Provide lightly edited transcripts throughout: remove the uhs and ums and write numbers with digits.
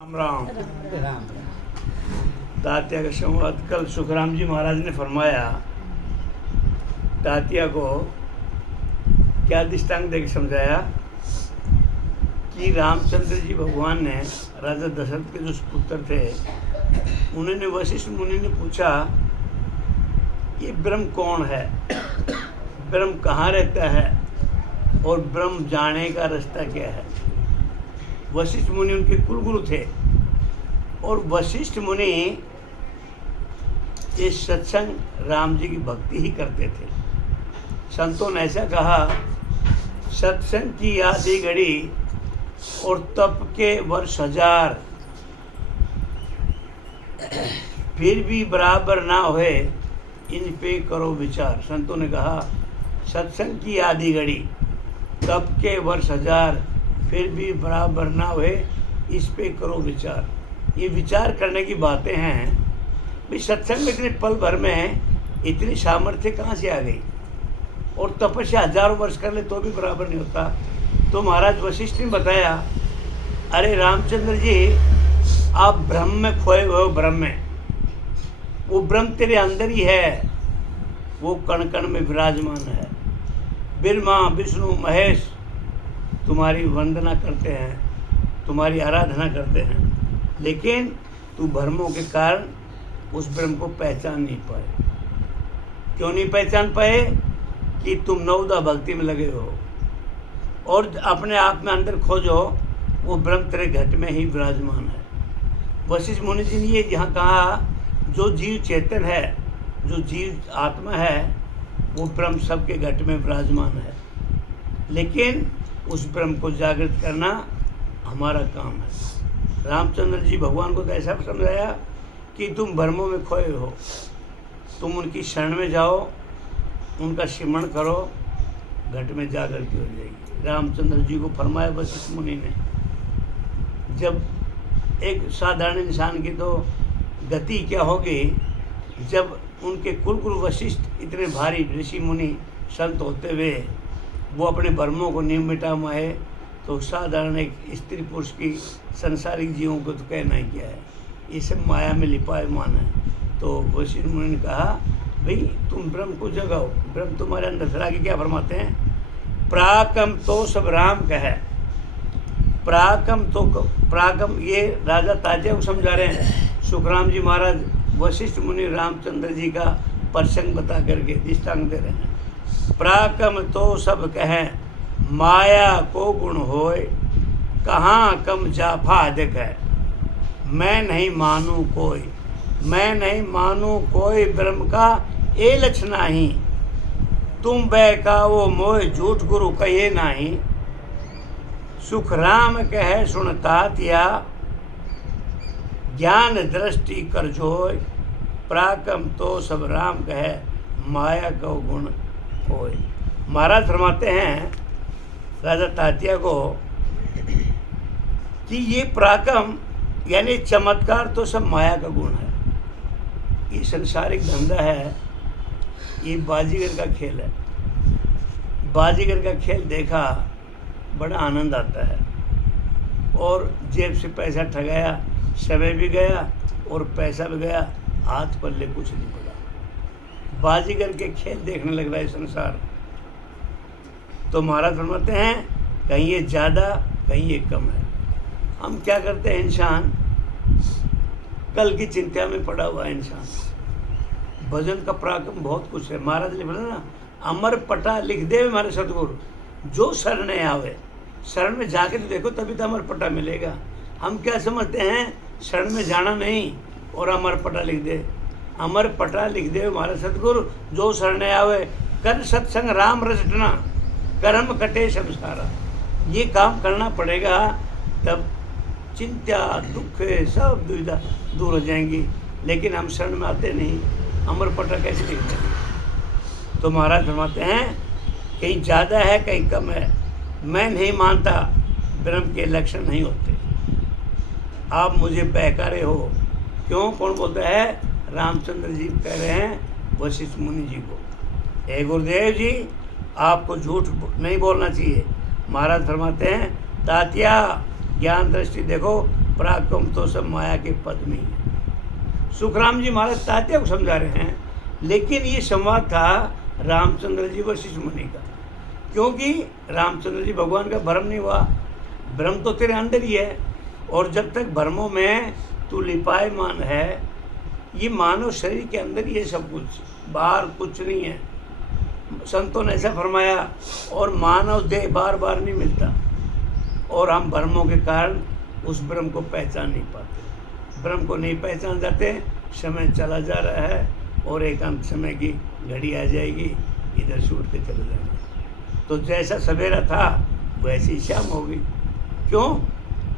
राम राम। राम तात्या का संवाद कल सुखराम जी महाराज ने फरमाया। तात्या को क्या दृष्टांत देकर समझाया कि रामचंद्र जी भगवान ने राजा दशरथ के जो पुत्र थे उन्होंने वशिष्ठ मुनि ने पूछा ये ब्रह्म कौन है, ब्रह्म कहाँ रहता है और ब्रह्म जाने का रास्ता क्या है। वशिष्ठ मुनि उनके कुलगुरु थे और वशिष्ठ मुनि ये सत्संग राम जी की भक्ति ही करते थे। संतों ने ऐसा कहा, सत्संग की आधी घड़ी और तप के वर्ष हजार, फिर भी बराबर ना होए इन पे करो विचार। संतों ने कहा सत्संग की आधी घड़ी, तप के वर्ष हजार, फिर भी बराबर ना हुए इस पे करो विचार। ये विचार करने की बातें हैं भाई, सत्संग में इतने पल भर में इतनी सामर्थ्य कहाँ से आ गई, और तपस्या हजारों वर्ष कर ले तो भी बराबर नहीं होता। तो महाराज वशिष्ठ ने बताया, अरे रामचंद्र जी आप ब्रह्म में खोए हुए हो, ब्रह्म में, वो ब्रह्म तेरे अंदर ही है, वो कण कण में विराजमान है। ब्रह्मा विष्णु महेश तुम्हारी वंदना करते हैं, तुम्हारी आराधना करते हैं, लेकिन तू भ्रमों के कारण उस ब्रह्म को पहचान नहीं पाए। क्यों नहीं पहचान पाए? कि तुम नवदा भक्ति में लगे हो और अपने आप में अंदर खोजो, वो ब्रह्म तेरे घट में ही विराजमान है। वशिष्ठ मुनि जी ने ये यहाँ कहा, जो जीव चेतन है, जो जीव आत्मा है, वो ब्रह्म सबके घट में विराजमान है, लेकिन उस ब्रह्म को जागृत करना हमारा काम है। रामचंद्र जी भगवान को तो ऐसा समझाया कि तुम भ्रमों में खोए हो, तुम उनकी शरण में जाओ, उनका सिमरण करो, घट में जागृति हो जाएगी। रामचंद्र जी को फरमाया वशिष्ठ मुनि ने। जब एक साधारण इंसान की तो गति क्या होगी, जब उनके कुलगुरु वशिष्ठ इतने भारी ऋषि मुनि संत होते हुए वो अपने भ्रमों को नहीं मिटा माए, तो साधारण एक स्त्री पुरुष की संसारिक जीवों को तो कहना ही क्या है, ये सब माया में लिपायमान है। तो वशिष्ठ मुनि ने कहा, भाई तुम ब्रह्म को जगाओ, ब्रह्म तुम्हारे अंदर। फिर आगे क्या फरमाते हैं, प्राकम तो सब राम कहे। प्राकम तो प्राकम, ये राजा तात्या को समझा रहे हैं सुखराम जी महाराज। वशिष्ठ मुनि रामचंद्र जी का प्रसंग बता करके दृष्टांत दे रहे हैं। प्राकम तो सब कहें, माया को गुण होए, कहाँ कम जाफा अधिक है। मैं नहीं मानूं कोई, मैं नहीं मानूं कोई ब्रह्म का ए लक्षण नहीं। तुम बहकावो मोय झूठ गुरु कहे नहीं। सुख राम कहे सुन तात्या, ज्ञान दृष्टि कर जोय। प्राकम तो सब राम कहे, माया को गुण होए। महाराज फरमाते हैं राजा तात्या को कि ये पराक्रम यानी चमत्कार तो सब माया का गुण है। ये संसारिक धंधा है, ये बाजीगर का खेल है। बाजीगर का खेल देखा बड़ा आनंद आता है, और जेब से पैसा ठगाया, समय भी गया और पैसा भी गया, हाथ पल्ले कुछ नहीं पड़ा। बाजीगर के खेल देखने लग रहा है संसार। तो महाराज फरमाते हैं कहीं ये ज़्यादा कहीं ये कम है। हम क्या करते हैं, इंसान कल की चिंता में पड़ा हुआ है इंसान। भजन का पराक्रम बहुत कुछ है। महाराज ने बोला ना, अमर पटा लिख दे हमारे सतगुरु, जो शरण आवे। शरण में जाके तो देखो, तभी तो अमर पटा मिलेगा। हम क्या समझते हैं, शरण में जाना नहीं और अमर पटा लिख दे। अमर पटा लिख दे हमारे सतगुरु, जो शरण आवे। कर सत्संग राम रचना, कर्म कटे संसारा। ये काम करना पड़ेगा, तब चिंता दुख सब दुविधा दूर हो जाएंगी। लेकिन हम शरण में आते नहीं, अमर पटा कैसे लिखते हैं। तो महाराज फरमाते हैं कहीं ज़्यादा है कहीं कम है। मैं नहीं मानता ब्रह्म के लक्षण नहीं होते। आप मुझे बहकारे हो। क्यों? कौन बोलता है? रामचंद्र जी कह रहे हैं वशिष्ठ मुनि जी को, हे गुरुदेव जी आपको झूठ नहीं बोलना चाहिए। महाराज फरमाते हैं तात्या ज्ञान दृष्टि देखो, पराक्रम तो सब माया के पद में ही है। सुखराम जी महाराज तात्या को समझा रहे हैं, लेकिन ये संवाद था रामचंद्र जी वशिष्ठ मुनि का, क्योंकि रामचंद्र जी भगवान का भ्रम नहीं हुआ, भ्रम तो तेरे अंदर ही है, और जब तक भ्रमों में तू लिपायमान है, ये मानव शरीर के अंदर ही है सब कुछ, बाहर कुछ नहीं है। संतों ने ऐसा फरमाया, और मानव देह बार बार नहीं मिलता, और हम भ्रमों के कारण उस ब्रह्म को पहचान नहीं पाते, ब्रह्म को नहीं पहचान जाते, समय चला जा रहा है, और एक अंत समय की घड़ी आ जाएगी, इधर से उठ के चले जाएंगे। तो जैसा सवेरा था वैसी शाम होगी। क्यों?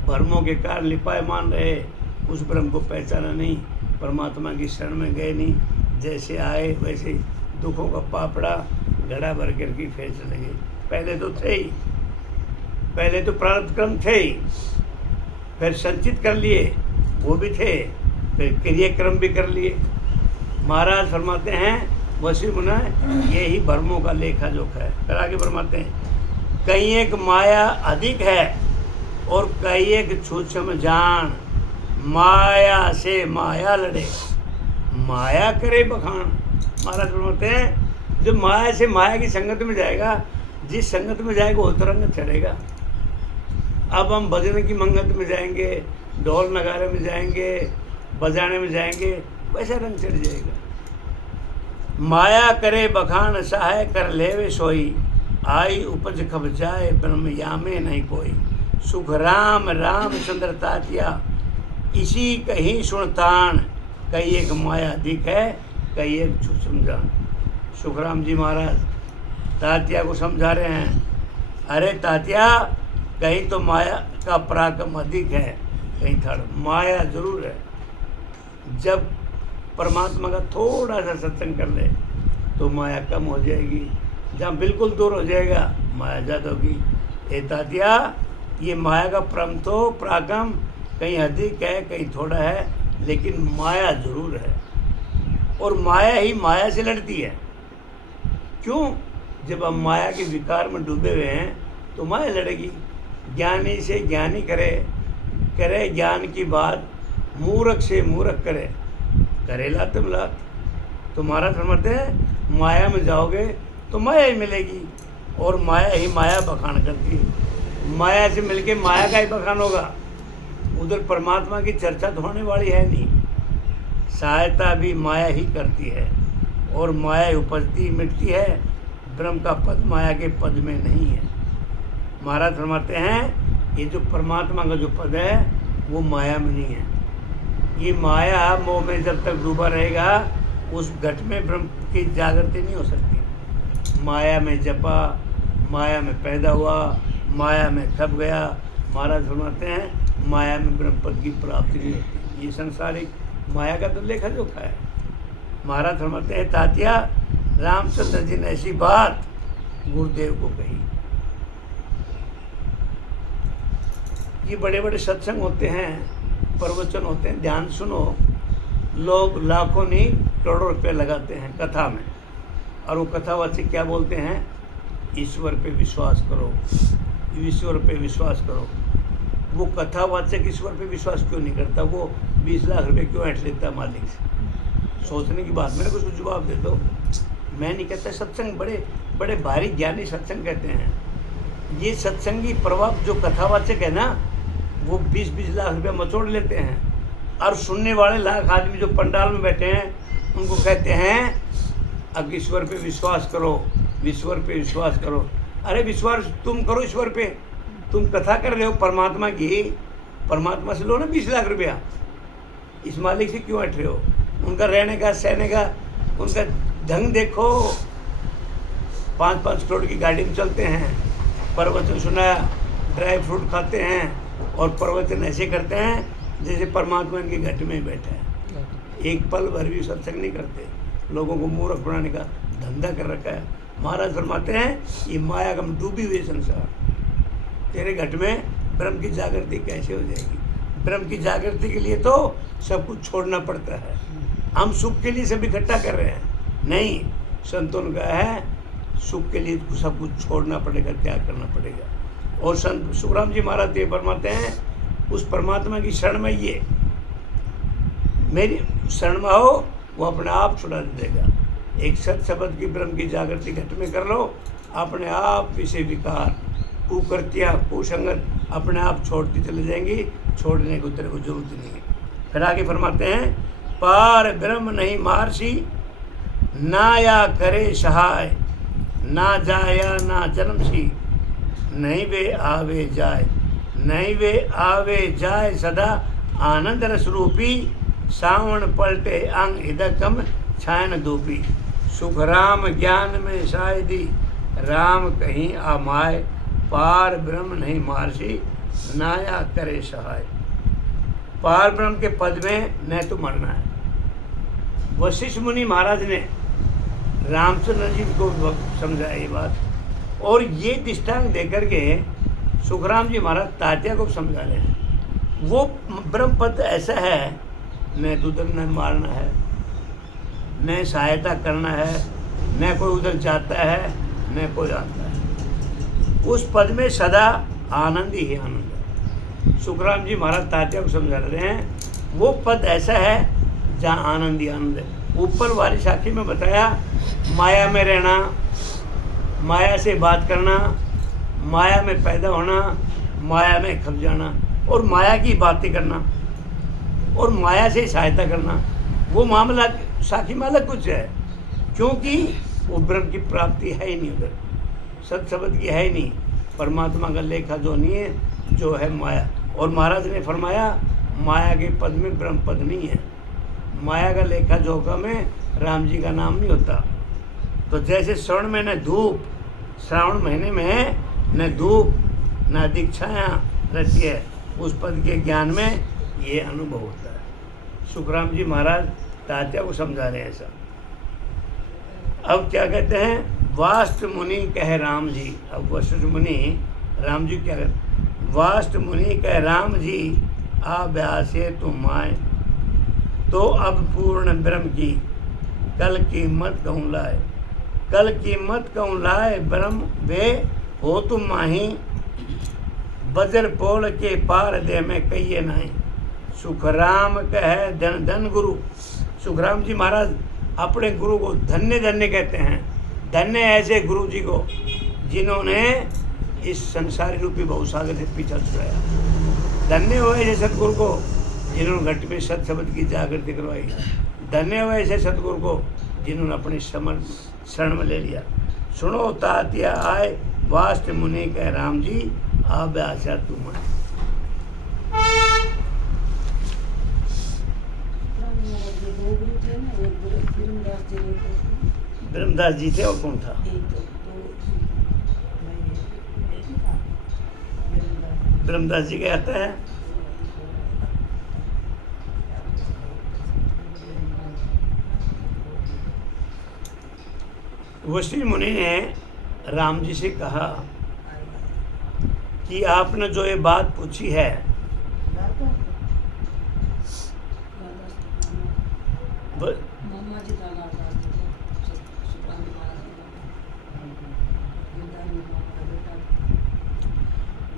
भ्रमों के कारण लिपायमान रहे, उस ब्रह्म को पहचाना नहीं, परमात्मा की शरण में गए नहीं, जैसे आए वैसे दुखों का पापड़ा घड़ा भर करके फिर चले गए। पहले तो थे ही, पहले तो प्रारब्ध क्रम थे ही, फिर संचित कर लिए वो भी थे, फिर क्रियाक्रम भी कर लिए। महाराज फरमाते हैं वशिष्ठ मुनि, यही भ्रमों का लेखा जोखा है। फिर आगे फरमाते हैं, कहीं एक माया अधिक है और कहीं एक सूक्ष्म जान, माया से माया लड़े, माया करे बखान। महाराज फरमाते हैं, जो माया से माया की संगत में जाएगा, जिस संगत में जाएगा वो तरंग चढ़ेगा। अब हम भजन की मंगत में जाएंगे, ढोल नगारे में जाएंगे, बजाने में जाएंगे, वैसा रंग चढ़ जाएगा। माया करे बखान सहाय कर लेवे सोई, आई उपज खब जाए ब्रह्म यामे नहीं कोई। सुख राम राम चंद्र तातिया, इसी कहीं सुनतान, कई एक माया अधिक है, कई एक समझान। सुखराम जी महाराज तातिया को समझा रहे हैं, अरे तातिया, कहीं तो माया का पराक्रम अधिक है, कहीं थोड़ा माया जरूर है। जब परमात्मा का थोड़ा सा सत्संग कर ले तो माया कम हो जाएगी, जहाँ बिल्कुल दूर हो जाएगा माया ज़्यादा होगी। ए तातिया, ये माया का पराक्रम कहीं अधिक है, कहीं थोड़ा है, लेकिन माया जरूर है, और माया ही माया से लड़ती है। क्यों? जब हम माया के विकार में डूबे हुए हैं तो माया लड़ेगी। ज्ञानी से ज्ञानी करे ज्ञान की बात, मूर्ख से मूर्ख करे लात मिलात। तो महाराज फरमाते हैं, माया में जाओगे तो माया ही मिलेगी, और माया ही माया बखान करती है। माया से मिलके माया का ही बखान होगा, उधर परमात्मा की चर्चा तो होने वाली है नहीं। सहायता भी माया ही करती है, और माया उपजती मिटती है, ब्रह्म का पद माया के पद में नहीं है। महाराज फरमाते हैं, ये जो परमात्मा का जो पद है वो माया में नहीं है। ये माया मोह में जब तक डूबा रहेगा, उस घट में ब्रह्म की जागृति नहीं हो सकती। माया में जपा, माया में पैदा हुआ, माया में खप गया। महाराज फरमाते हैं, माया में ब्रह्म पद की प्राप्ति नहीं होती। ये संसारिक माया का तो लेखा जोखा है। महाराज फरमाते हैं, तातिया, रामचंद्र जी ने ऐसी बात गुरुदेव को कही। ये बड़े बड़े सत्संग होते हैं, प्रवचन होते हैं, ध्यान सुनो। लोग लाखों नहीं करोड़ों रुपये लगाते हैं कथा में, और वो कथावाचक क्या बोलते हैं? ईश्वर पे विश्वास करो, ईश्वर पे विश्वास करो। वो कथावाचक ईश्वर पे विश्वास क्यों नहीं करता? वो 20 लाख रुपए क्यों ऐंठ लेता मालिक से? सोचने की बात, मेरे को कुछ जवाब दे दो। मैं नहीं कहता, सत्संग बड़े बड़े भारी ज्ञानी सत्संग कहते हैं। ये सत्संगी प्रभाव जो कथावाचक है ना, वो 20-20 लाख रुपये मचोड़ लेते हैं, और सुनने वाले लाख आदमी जो पंडाल में बैठे हैं उनको कहते हैं अब ईश्वर पे विश्वास करो, ईश्वर पे विश्वास करो। अरे विश्वास तुम करो ईश्वर पे, तुम कथा कर रहे हो परमात्मा की, परमात्मा से लो ना 20 लाख रुपया। इस मालिक से क्यों हट रहे हो? उनका रहने का, सहने का, उनका ढंग देखो। 5-5 करोड़ की गाड़ी में चलते हैं, प्रवचन सुनाया, ड्राई फ्रूट खाते हैं, और प्रवचन ऐसे करते हैं जैसे परमात्मा इनके घट में ही बैठा है। एक पल भर भी सत्संग नहीं करते, लोगों को मूर्ख बनाने का धंधा कर रखा है। महाराज फरमाते हैं, ये माया गम डूबी हुई संसार, तेरे घट में ब्रह्म की जागृति कैसे हो जाएगी? ब्रह्म की जागृति के लिए तो सब कुछ छोड़ना पड़ता है। हम सुख के लिए सब इकट्ठा कर रहे हैं, नहीं। संतों ने कहा है, सुख के लिए सब कुछ छोड़ना पड़ेगा, त्याग करना पड़ेगा। और संत सुखराम जी महाराज ये फरमाते हैं, उस परमात्मा की शरण में ये मेरी शरण में हो, वो अपने आप छुड़ा देगा। एक सत शब्द की ब्रह्म की जागृति घट में कर लो, अपने आप विषय विकार कुकृत्या कुसंगत अपने आप छोड़ती चले जाएंगी। छोड़ने को तेरे को जरूरत नहीं है। फिर आगे फरमाते हैं, पार ब्रह्म नहीं मारसी, ना या करे सहाय, ना जाया ना जन्म सी, नहीं वे आवे जाए, नहीं वे आवे जाए सदा आनंद रस रूपी, सावण पलटे अंग इदकम छायन धूपी, सुख राम ज्ञान में शायदी, राम कहीं आमाय, पार ब्रह्म नहीं मारसी, नाया करे सहाय। पार ब्रह्म के पद में न तो मरना है। वशिष्ठ मुनि महाराज ने रामचंद्र जी को समझाया ये बात, और ये दृष्टांत देकर के सुखराम जी महाराज तात्या को समझा रहे हैं। वो ब्रह्म पद ऐसा है, न तो उधर न मारना है, न सहायता करना है, न कोई उधर जाता है, न कोई आता है। उस पद में सदा आनंद ही आनंद है। सुखराम जी महाराज तात्या को समझा रहे हैं, वो पद ऐसा है जहाँ आनंद ही आनंद है। ऊपर वाली साखी में बताया, माया में रहना, माया से बात करना, माया में पैदा होना, माया में खप जाना, और माया की बातें करना, और माया से सहायता करना, वो मामला साखी में अलग कुछ है। क्योंकि वो ब्रह्म की प्राप्ति है ही नहीं, उधर सत शब्द की है ही नहीं। परमात्मा का लेखा जो नहीं है, जो है माया। और महाराज ने फरमाया, माया के पद में ब्रह्म पद नहीं है। माया का लेखा जोखा में राम जी का नाम नहीं होता। तो जैसे श्रवण में न धूप, श्रावण महीने में न धूप न अधिक छाया रहती है, उस पद के ज्ञान में ये अनुभव होता है। सुखराम जी महाराज तात्या को समझा रहे हैं ऐसा। अब क्या कहते हैं, वास्त मुनि कह राम जी। अब वशिष्ठ मुनि राम जी क्या कहते, वास्त मुनि कह राम जी, आभ्यासे तुम आए, तो अब पूर्ण ब्रह्म की कल की मत कहूँ लाए, कल की मत कहूँ लाए, ब्रह्म वे हो तुम माही, बजर पोल के पार दे में कहिए नहीं, सुखराम कहे धन धन गुरु। सुखराम जी महाराज अपने गुरु को धन्य धन्य कहते हैं। धन्य ऐसे गुरु जी को जिन्होंने इस संसारी रूपी बहुसागर से पीछा छुड़ाया। धन्य हो ऐसे सतगुरु को जिन्होंने घट में सत शब्द की जागृति करवाई। धन्य हो ऐसे सतगुरु को जिन्होंने अपने शरण में ले लिया। सुनो तात्या आए, वास्त मुनि कह राम जी, अब आशा तुम आए। ब्रह्मदास जी थे, और कौन था? ब्रह्मदास जी का आता है। वशिष्ठ मुनि ने राम जी से कहा कि आपने जो ये बात पूछी है,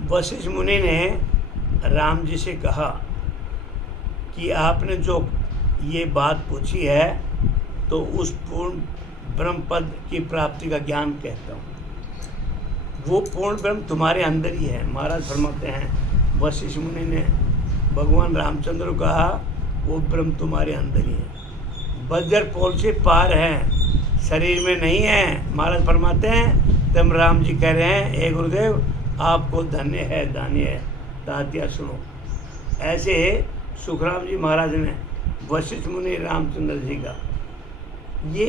वशिष्ठ मुनि ने राम जी से कहा कि आपने जो ये बात पूछी है, तो उस पूर्ण ब्रह्म पद की प्राप्ति का ज्ञान कहता हूँ। वो पूर्ण ब्रह्म तुम्हारे अंदर ही है। महाराज फरमाते हैं, वशिष्ठ मुनि ने भगवान रामचंद्र को कहा, वो ब्रह्म तुम्हारे अंदर ही है, बज्र पोल से पार है, शरीर में नहीं है। महाराज फरमाते हैं, तब राम जी कह रहे हैं, हे गुरुदेव आपको धन्य है, धान्य है, तात्या सुनो। ऐसे सुखराम जी महाराज ने वशिष्ठ मुनि रामचंद्र जी का ये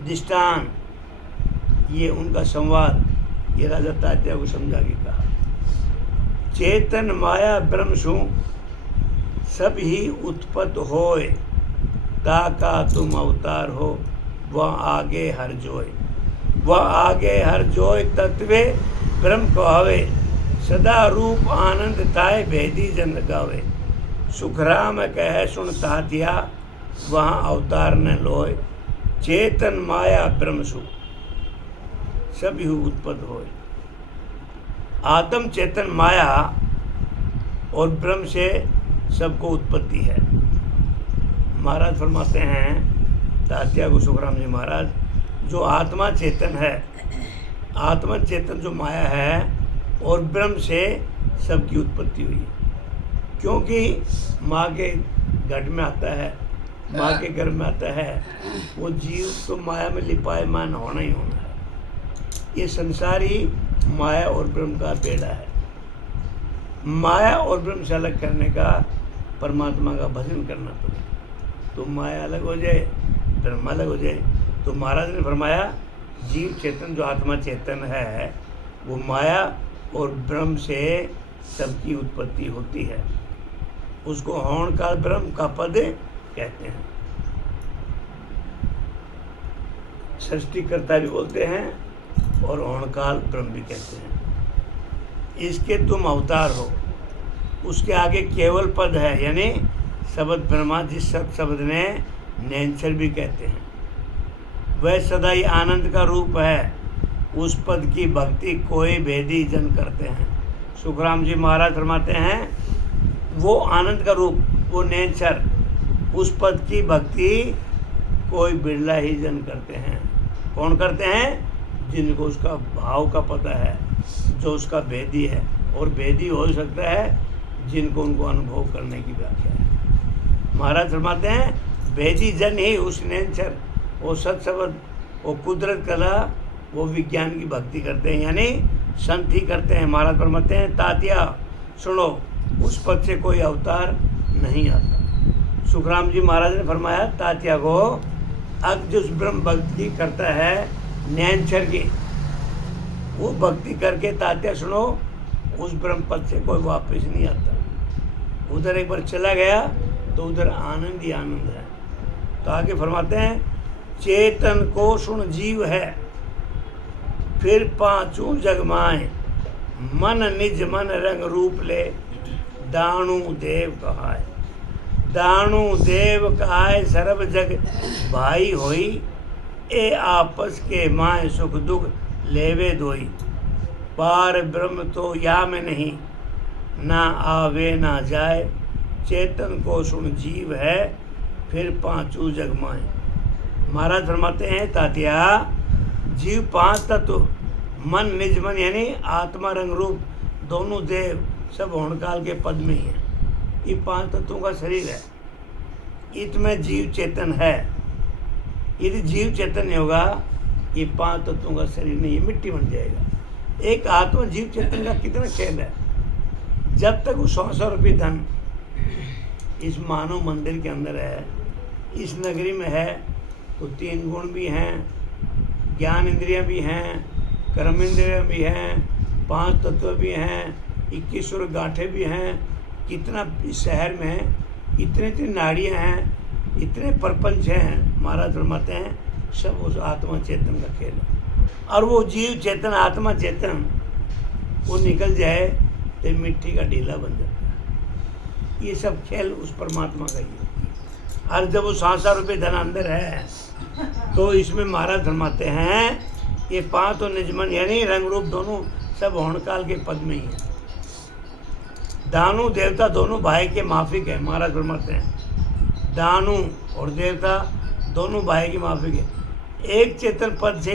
दृष्टान, ये उनका संवाद, ये राजा तात्या को समझा के कहा। चेतन माया ब्रह्म सु सब ही उत्पत्त होए, ताका तुम अवतार हो, वह आगे हर जोय, वह आगे हर जोय, तत्वे ब्रह्म कहावे, सदा रूप आनंद ताय भेदी जन गावे। सुखराम कह सुन तात्या, वहाँ अवतार न लोय, चेतन माया ब्रह्म सु सब ही उत्पत्त होए। आत्म चेतन माया और ब्रह्म से सबको उत्पत्ति है। महाराज फरमाते हैं तात्या को सुखराम जी महाराज, जो आत्मा चेतन है, आत्मा चेतन जो माया है, और ब्रह्म से सबकी उत्पत्ति हुई है। क्योंकि माँ के घट में आता है, माँ के गर्भ में आता है, वो जीव तो माया में लिपायमान होना ही होना है। ये संसार ही माया और ब्रह्म का बेड़ा है। माया और ब्रह्म से अलग करने का परमात्मा का भजन करना पड़े, तो माया अलग हो जाए, ब्रह्म अलग हो जाए। तो महाराज ने फरमाया जीव चेतन जो आत्मा चेतन है, वो माया और ब्रह्म से सबकी उत्पत्ति होती है। उसको हौण काल ब्रह्म का पद कहते हैं। सृष्टिकर्ता भी बोलते हैं और हौण काल ब्रह्म भी कहते हैं। इसके तुम अवतार हो। उसके आगे केवल पद है, यानी शब्द ब्रह्मा, जिस शब्द ने नैनसर भी कहते हैं। वह सदा ही आनंद का रूप है। उस पद की भक्ति कोई भेदी जन करते हैं। सुखराम जी महाराज फरमाते हैं वो आनंद का रूप, वो नैनसर, उस पद की भक्ति कोई बिरला ही जन करते हैं। कौन करते हैं? जिनको उसका भाव का पता है, जो उसका भेदी है। और भेदी हो सकता है जिनको उनको अनुभव करने की व्याख्या है। महाराज फरमाते हैं भेदी जन ही उस नैनसर, वो सत्शब्द, वो कुदरत कला, वो विज्ञान की भक्ति करते हैं, यानी संत ही करते हैं। महाराज फरमाते हैं तात्या सुनो, उस पद से कोई अवतार नहीं आता। सुखराम जी महाराज ने फरमाया तात्या को, अब जो ब्रह्म भक्ति करता है नैनसर की, वो भक्ति करके तात्या सुनो, उस ब्रह्म पद से कोई वापस नहीं आता। उधर एक बार चला गया तो उधर आनंद ही आनंद है। तो आगे फरमाते हैं चेतन को सुन जीव है, फिर पांचों जग माए, मन निज मन रंग रूप ले, दाणु देव कहाय। दाणु देव कहाय सर्व जग भाई होई, ए आपस के माए सुख दुख लेवे दोई। पार ब्रह्म तो या में नहीं, ना आवे ना जाए, चेतन को सुन जीव है, फिर पांचों जग माए। महाराज फरमाते हैं तात्या, जीव पांच तत्व, मन निज मन यानी आत्मा रंग रूप, दोनों देव, सब होणकाल के पद में ही है। ये पांच तत्वों का शरीर है, इसमें जीव चेतन है। यदि जीव चेतन नहीं होगा, ये पांच तत्वों का शरीर नहीं, ये मिट्टी बन जाएगा। एक आत्मा जीव चेतन का कितना खेल है। जब तक वो 100 रुपये धन इस मानव मंदिर के अंदर है, इस नगरी में है, तो 3 गुण भी हैं, ज्ञान इंद्रियां भी हैं, कर्म इंद्रियां भी हैं, 5 तत्व भी हैं, 21 गांठें भी हैं। कितना इस शहर में है, इतने इतने नाड़ियाँ हैं, इतने प्रपंच हैं। महाराज फरमाते हैं सब उस आत्मा चेतन का खेल है। और वो जीव चेतन, आत्मा चेतन, वो निकल जाए तो मिट्टी का ढीला बन जाता है। ये सब खेल उस परमात्मा का ही है। और जब वो 100 रुपये धन अंदर है, तो इसमें महाराज फरमाते हैं ये पांच और निजमन यानी रंग रूप दोनों सब होणकाल के पद में ही है। दानु देवता दोनों भाई के माफिक है। महाराज फरमाते हैं दानु और देवता दोनों भाई के माफिक है। एक चेतन पद से ही